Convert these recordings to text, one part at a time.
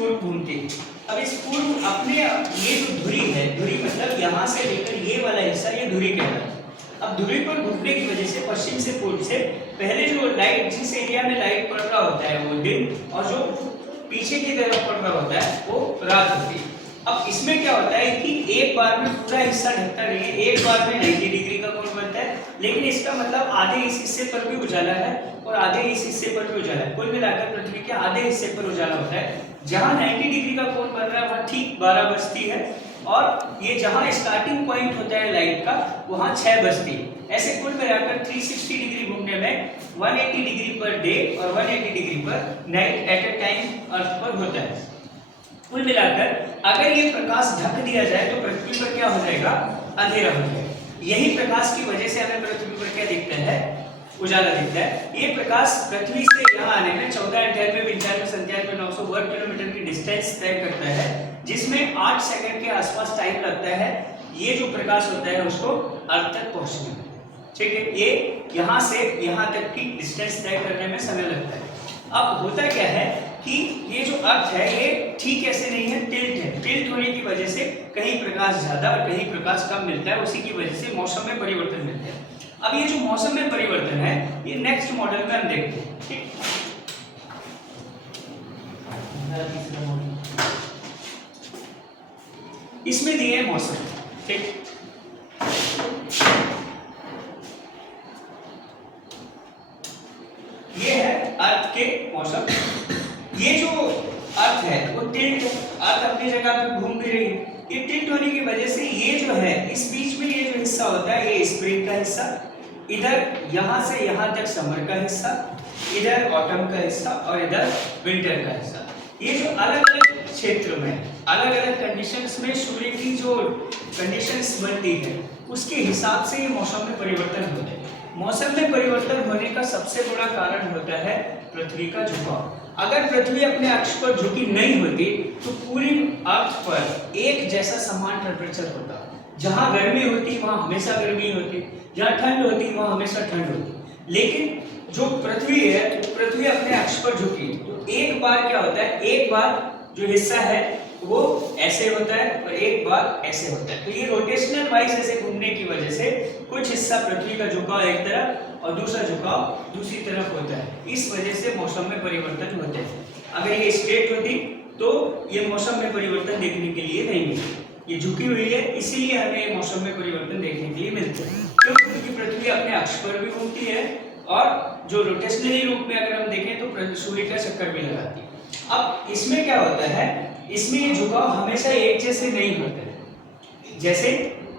पूर्व घूमती है। अब इस पूर्व अपने ये जो धुरी है, धुरी मतलब यहाँ से लेकर ये वाला हिस्सा, ये धुरी कहलाता है। अब धुरी पर घूमने की वजह से पश्चिम से पूर्व से पहले जो लाइट, जिस एरिया में लाइट पड़ रहा होता है वो दिन, और जो पीछे की तरफ पड़ रहा होता है वो रात होती है। अब इसमें क्या होता है कि एक बार में पूरा हिस्सा ढकता नहीं है, एक बार में 90 डिग्री का कोण बनता है, लेकिन इसका मतलब आधे इस हिस्से पर भी उजाला है और आधे इस हिस्से पर भी उजाला है। कुल मिलाकर पृथ्वी के आधे हिस्से पर उजाला होता है। जहां 90 डिग्री का कोण बन रहा है वहां ठीक 12 बजती है, और ये जहां स्टार्टिंग पॉइंट होता है लाइट का वहां 6 बजती है। ऐसे कुल मिलाकर 360 डिग्री घूमने में 180 डिग्री पर डे और 180 डिग्री पर नाइट एट ए टाइम अर्थ पर होता है। कुल मिलाकर अगर ये प्रकाश ढक दिया जाए तो पृथ्वी पर क्या हो जाएगा, अंधेरा हो जाएगा। यही प्रकाश की वजह से हमें पृथ्वी पर क्या दिखता है, उजाला दिखता है। ये प्रकाश पृथ्वी से यहाँ आने में 14, 98, 95, 97, 900 वर्ग किलोमीटर की डिस्टेंस तय करता है, जिसमें 8 सेकंड के आसपास टाइम लगता है ये जो प्रकाश होता है उसको अर्थ तक पहुंचने में। ठीक है, ये यहाँ से यहाँ तक की डिस्टेंस तय करने में समय लगता है। अब होता क्या है कि ये जो अर्थ है ये ठीक ऐसे नहीं है, टिल्ट है। टिल्ट होने की वजह से कहीं प्रकाश ज्यादा और कहीं प्रकाश कम मिलता है, उसी की वजह से मौसम में परिवर्तन मिलता है। अब ये जो मौसम में परिवर्तन है ये नेक्स्ट मॉडल में हम देखते हैं। ठीक, इसमें दिए मौसम। ठीक, ये है अर्थ के मौसम। ये जो अर्थ है वो टिल्ट है, अर्थ अपनी जगह पे घूम भी रही है। ये टिल्ट होने की वजह से ये जो है इस बीच में ये जो हिस्सा होता है ये स्प्रिंग का हिस्सा, इधर यहाँ से यहाँ तक समर का हिस्सा, इधर ऑटम का हिस्सा और इधर विंटर का हिस्सा। ये जो अलग अलग क्षेत्र में अलग अलग कंडीशंस में सूर्य की जो कंडीशंस बनती है उसके हिसाब से ये मौसम में परिवर्तन होते हैं। मौसम में परिवर्तन होने का सबसे बड़ा कारण होता है पृथ्वी का झुकाव। अगर पृथ्वी अपने अक्ष पर झुकी नहीं होती तो पूरी अर्थ पर एक जैसा समान टेम्परेचर होता। जहां गर्मी होती वहां हमेशा गर्मी होती, जहां ठंड होती वहां हमेशा ठंड होती। लेकिन जो पृथ्वी है, पृथ्वी अपने अक्ष पर झुकी तो एक बार क्या होता है, एक बार जो हिस्सा है वो ऐसे होता है और एक बार ऐसे होता है। तो ये रोटेशनल वाइज ऐसे घूमने की वजह से कुछ हिस्सा पृथ्वी का झुकाव एक तरफ और दूसरा झुकाव दूसरी तरफ होता है। इस वजह से मौसम में परिवर्तन होते हैं। अगर ये स्ट्रेट होती तो ये मौसम में परिवर्तन देखने के लिए नहीं मिलता। ये झुकी हुई है इसीलिए हमें मौसम में परिवर्तन देखने के लिए मिलता है, क्योंकि पृथ्वी अपने अक्ष पर भी घूमती है और जो रोटेशनली रूप में अगर हम देखें तो सूर्य का चक्कर भी लगाती है। अब इसमें क्या होता है, इसमें ये झुकाव हमेशा एक जैसे नहीं होते हैं। जैसे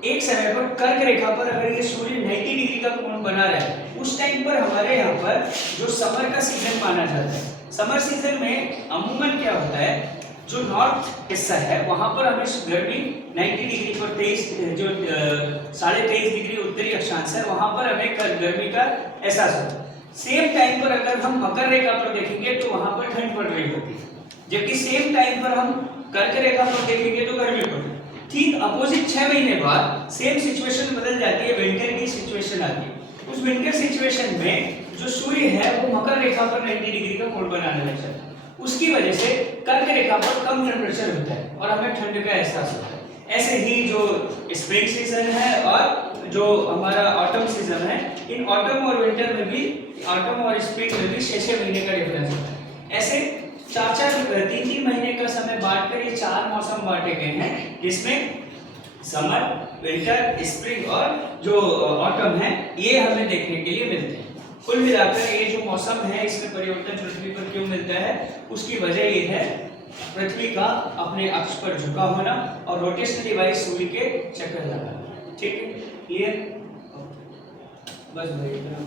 एक समय पर कर्क रेखा पर अगर ये सूर्य 90 डिग्री का कोण बना रहा है उस टाइम पर हमारे यहाँ पर जो समर का सीजन माना जाता है। समर सीजन में अमूमन क्या होता है, जो नॉर्थ हिस्सा है वहां पर हमें गर्मी 90 डिग्री पर 23.5 डिग्री उत्तरी अक्षांश है, वहां पर हमें गर्मी का एहसास होता है। सेम टाइम पर अगर हम मकर रेखा पर देखेंगे तो वहां पर ठंड पड़ रही होती है, जबकि सेम टाइम पर हम कर्क रेखा पर देखेंगे तो गर्मी पड़ रही है। ठीक अपोजिट 6 महीने बाद सेम सिचुएशन बदल जाती है, विंटर की सिचुएशन आती है। उस विंटर सिचुएशन में जो सूर्य है वो मकर रेखा पर 90 डिग्री का कोण बनाने लग जाता है। उसकी वजह से कर्क रेखा पर कम टेम्परेचर होता है और हमें ठंड का एहसास होता है। ऐसे ही जो स्प्रिंग सीजन है और जो हमारा ऑटम सीजन है, इन ऑटम और विंटर में भी, ऑटम और स्प्रिंग में भी 6-6 महीने का डिफरेंस होता है। ऐसे 3-3 महीने का समय बांटकर ये 4 मौसम बांटे गए हैं, जिसमें समर, विंटर, स्प्रिंग और जो ऑटम है ये हमें देखने के लिए मिलते हैं। कुल मिलाकर ये जो मौसम है इसमें परिवर्तन पृथ्वी पर क्यों मिलता है, उसकी वजह ये है पृथ्वी का अपने अक्ष पर झुका होना और रोटेशनली वाइज सूर्य के चक्कर लगाना। ठीक है, क्लियर? बस भाई इतना।